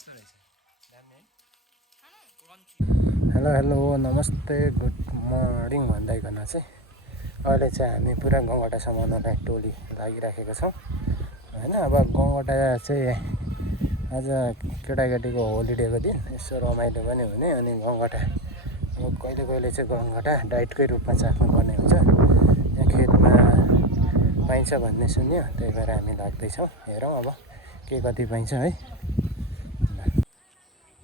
Hello hello नमस्ते good morning भन्दैकन चाहिँ अहिले चाहिँ हामी पुरा गङ्गटा समाउनलाई टोली लागिराखेका छौँ होइन। अब गङ्गटा चाहिँ आज केटाकेटीको होलिडेको दिन यसो रमाइलो पनि हुने अनि गङ्गटा अब कहिले कहिले चाहिँ गङ्गटा डाइटकै रूपमा चाख्नुपर्ने हुन्छ। यहाँ खेतमा पाइन्छ भन्ने सुन्यो, त्यही भएर हामी लाग्दैछौँ। हेरौँ अब के कति पाइन्छ है।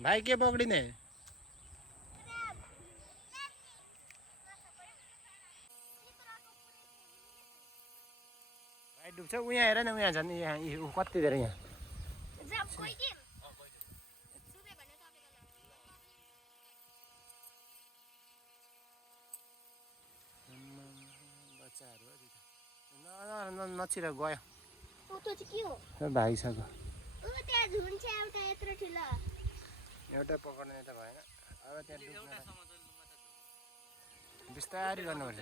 भाइ के पक्रिने? भाइ डुब्छ उहाँ हेर न, उहाँ झन् यहाँ कति धेरै यहाँ बच्चाहरू नचिर गयो भागिसक्यो। एउटा पक्र्ने त भएन। अब त्यहाँ बिस्तारै गर्नुपर्छ।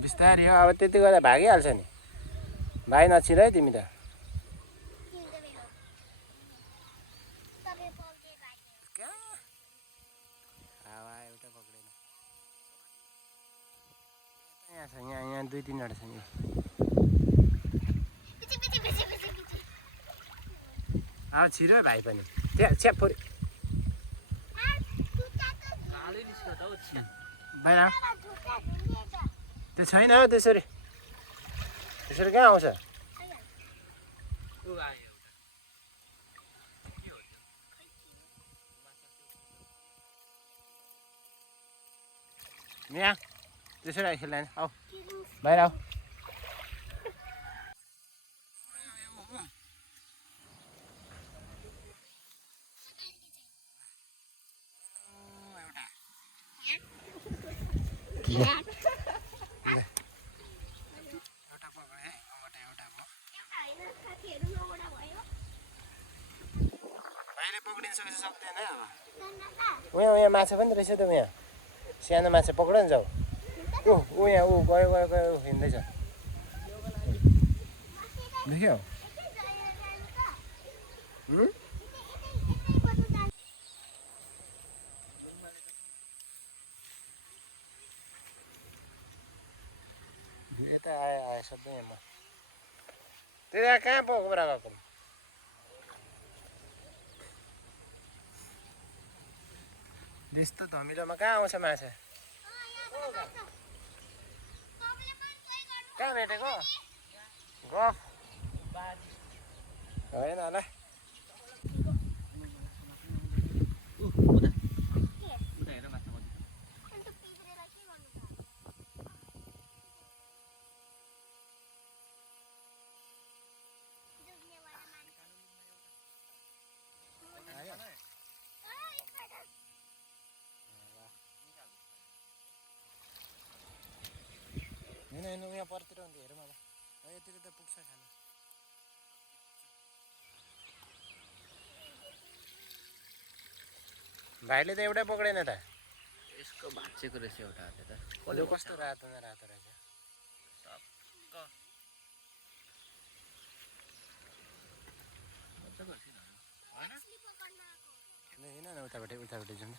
बिस्तारै हो, अब त्यति गर्दा भागिहाल्छ नि। भाइ नछिर है तिमी त। एउटा पक्रेन। यहाँ छ, यहाँ दुई तिनवटा छ नि। अब छिरो भाइ पनि त्यहाँ छ्यापुरी बाहिर त्यो छैन हौ। त्यसरी कहाँ आउँछ? यहाँ त्यसरी खेल्दैन। आऊ बाहिर आऊ। एउटा पक्रे है, एउटा भयो। भाइले पक्रिन सक्दैन अब। उहाँ माछा पनि रहेछ त। उहाँ सानो माछा पक्र नि जाऊ। यहाँ गयो हिँड्दैछ देख्यौ? यता आयो सबै म त्यहाँ कहाँ पक्रा गएको? त्यस्तो धमिलोमा कहाँ आउँछ माछा? कहाँ भेटेको? गफ होइन होला। होइन उहाँ परतिर हुन्छ। हेरौँ अब यतिर त पुग्छ खानु। भाइले त एउटै पक्रेन त। यसको भाँचेको रहेछ एउटा हातले त। कस्तो रातो न रातो रहेछ। हिँड न उतापट्टि जाउँ।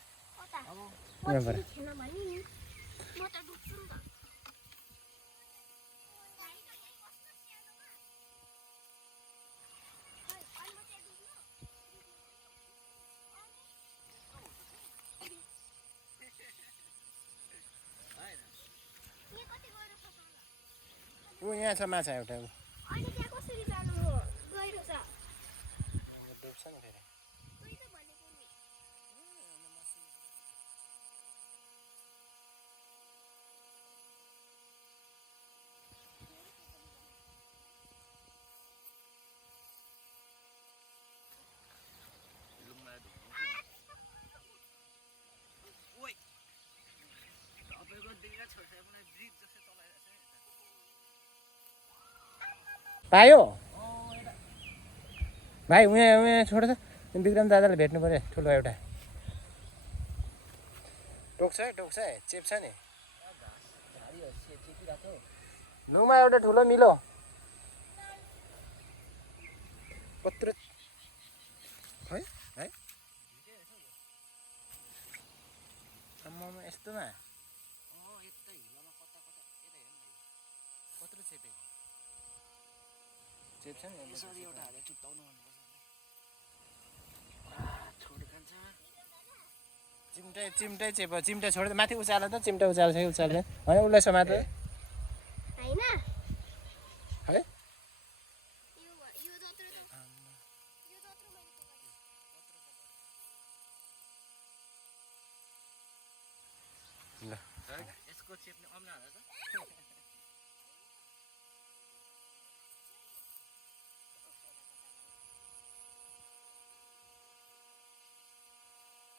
यहाँ छ माछा एउटा। डुब्छ नि फेरि। पायो भाइ? उहाँ छोड त। विक्रम दादालाई भेट्नु पऱ्यो ठुलो एउटा। टोक्छ है चेप्छ नि। लुमा एउटा ठुलो मिलो। कत्रो है है आम्मामा यस्तोमा यतै हिलोमा कता कता यता हेर्नु भाइ कत्रो चेपेको चेप्छ नि यसरी एउटा हालेर चिप्टाउनु भन्नुपर्छ छोड खान्छ चिम्टै चिम्टै चेप चिम्टा छोड्दै माथि उचाल त चिम्टा उचाल्छ कि उचाल्दैन होइन उसलाई समात हैन है यो जत्रो यो जत्रो मैले ल यसको चेप्ने अम्ला हाल्छ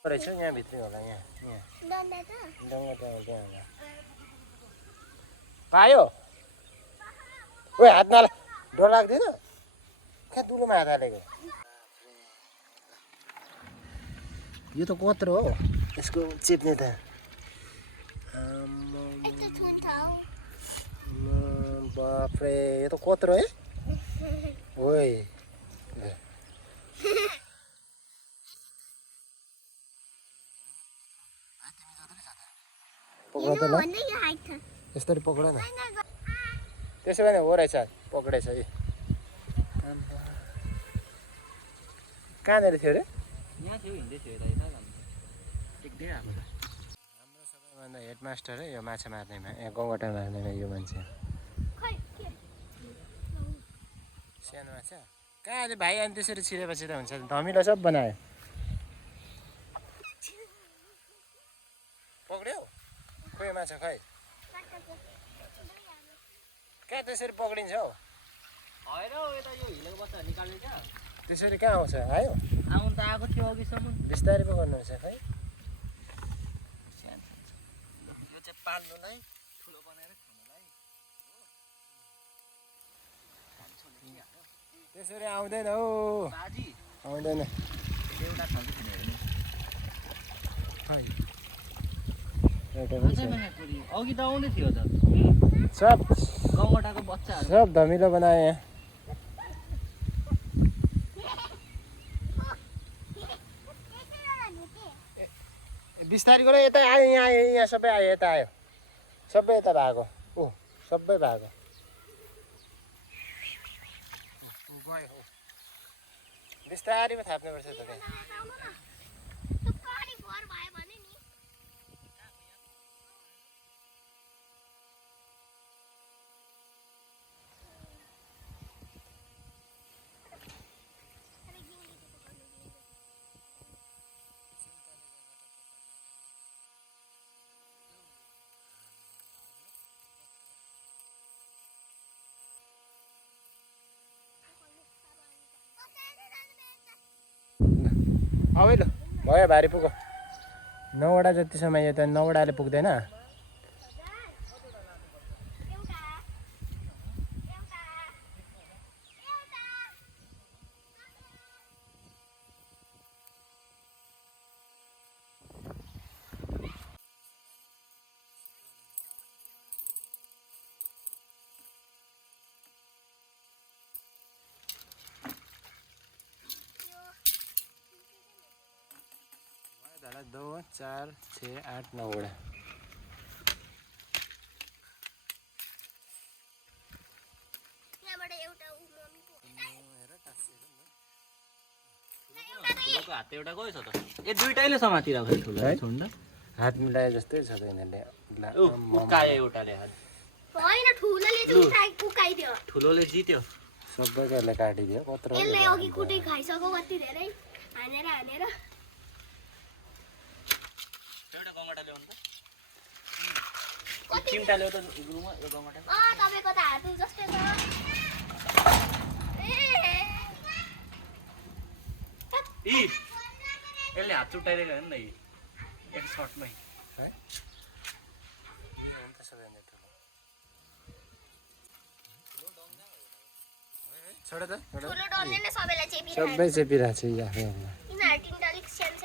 रहेछ यहाँ भित्रै होला यहाँ डन्डा त डङ्गा त्यहाँ होला पायो ओ हात नला डर लाग्दैन कहाँ दुलोमा हात हालेको यो त कत्रो हो यसको चेप्ने त यस्तो थुन्था हो बाफ्रे यो त कत्रो है ओइ पक्र त ल भन्दै यो हाइट छ यसरी पक्र न त्यसो भने हो रहेछ पक्रेछ है कहाँनिर थियो अरे यहाँ थियो हिँड्दै थियो यता यता देख्दै आएको त हाम्रो सबैभन्दा हेडमास्टर है यो माछा मार्नेमा यहाँ गौगटा मार्नेमा यो मान्छे खै के सानो माछा कहाँ अहिले भाइ अनि त्यसरी छिरेपछि त हुन्छ धमिलो सब बनायो पक्रियो खोइ माछा खै कहाँ त्यसरी पक्रिन्छ हौ होइन हौ यता यो हिलोको बच्चा निकाल्ने क्या त्यसरी कहाँ आउँछ आयो आउनु त आएको थियो अघिसम्म बिस्तारै पो गर्नुहुन्छ खै यो चाहिँ पाल्नुलाई ठुलो बनाएर खानुलाई त्यसरी आउँदैन हौ बाजी आउँदैन एउटा छ कि छैन हेर्नु खै एउटा अझै पनि नयाँ छोरी अघि त आउँदै थियो त छैन। सब गाउँबाटाको बच्चाहरू सब धमिलो बनायो यहाँ बिस्तारै गर यता आयो यहाँ आयो यहाँ सबै आयो यता आयो सबै यता भएको ऊ सबै भएको गयो हौ बिस्तारै पो थाप्नुपर्छ त त्यहाँ पानी भर भयो भने नि अब ल भयो भारी पुग्यो 9वटा जति समय यो त 9वटाले पुग्दैन धारा 2 4 6 8 9वटा यहाँबाट एउटा उ मम्मी पो ठुलोको हात एउटा गएछ त ए दुईटैले समातिरहेको छ ठुलो है? छोड्न हात मिलाए जस्तै छ त यिनीहरूले उकायो एउटाले हात होइन ठुलोले चाहिँ उकाइदियो ठुलोले जित्यो सबैजनाले काटिदियो कत्रो यसले अघि कुटै खाइसक्यो कति धेरै हानेर हानेर एउटा गङ्गटा ल्याउनु त चिम्टा ल्याउ त गुरुमा यो गङ्गटा तपाईँको त हात जस्तै छ इ यसले हात चुट्टाइरहेको हेर्नु न यी एक सर्टमै है हुन्छ सबैभन्दा ठुलो छोड त छोड ठुलो डल्ले सबैलाई चेपिरहेको सबै चेपिरहेको छ यो आफै यिनीहरू तिनवटा अलिक सानो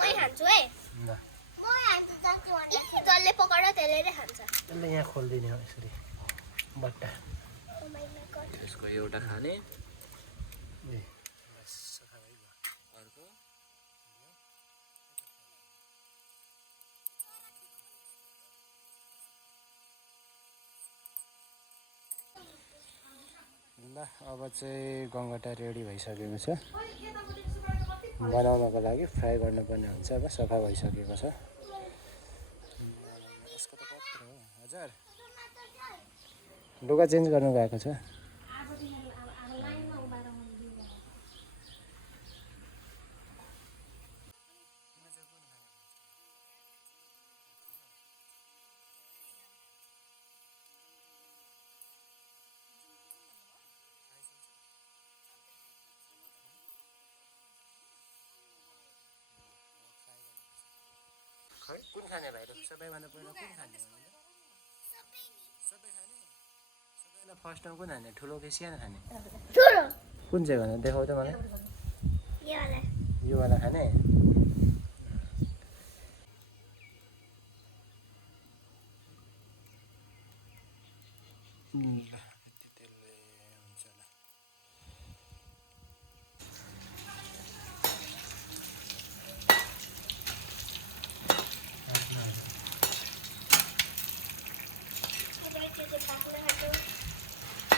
मै हान्छु है ल जसले पकाएर त्यसले नै खान्छ यसले यहाँ खोलिदिने हो यसरी बट्टा Oh my god. त्यसको एउटा खाने ए बस सफा भइगयो अर्को ल अब चाहिँ गङ्गटा रेडी भइसकेको छ बनाउनको लागि फ्राई गर्नुपर्ने हुन्छ अब सफा भइसकेको छ यसको त कत्रो हो हजुर लुगा चेन्ज गर्नु गएको छ खै कुन खाने भाइले सबैभन्दा पहिला कुन खाने सबै खाने सबैभन्दा फर्स्टमा कुन खाने ठुलो कि सानो खाने ठुलो कुन चाहिँ भनेर देखाउ त मलाई यो वाला यो वाला खाने यति तेलले हुन्छ होला के पाक्न हाल्यो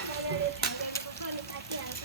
मजाले छानेको अनि पाकिहाल्छ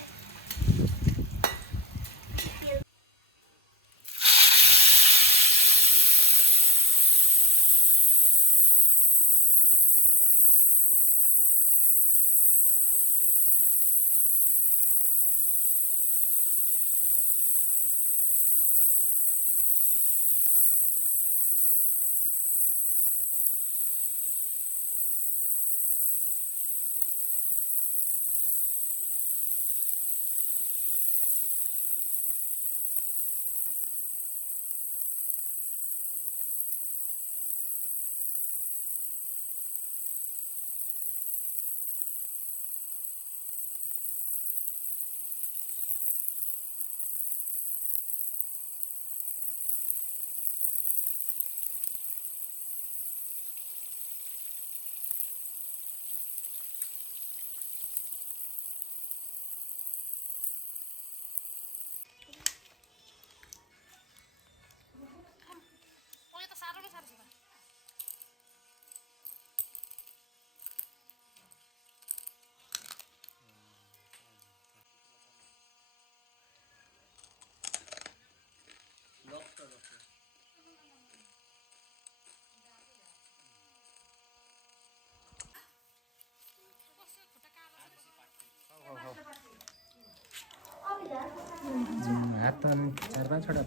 हात त अनि 4-5 वटा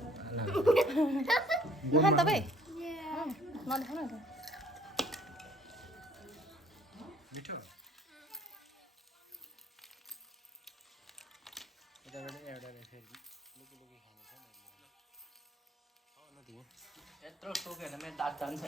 नखान तपाईँ नदेखाउनु त मिठो यताबाट एउटा फेरि लुकी लुकी खाने छ मैले यत्रो टोक्यो भने मेरो दाँत जान्छ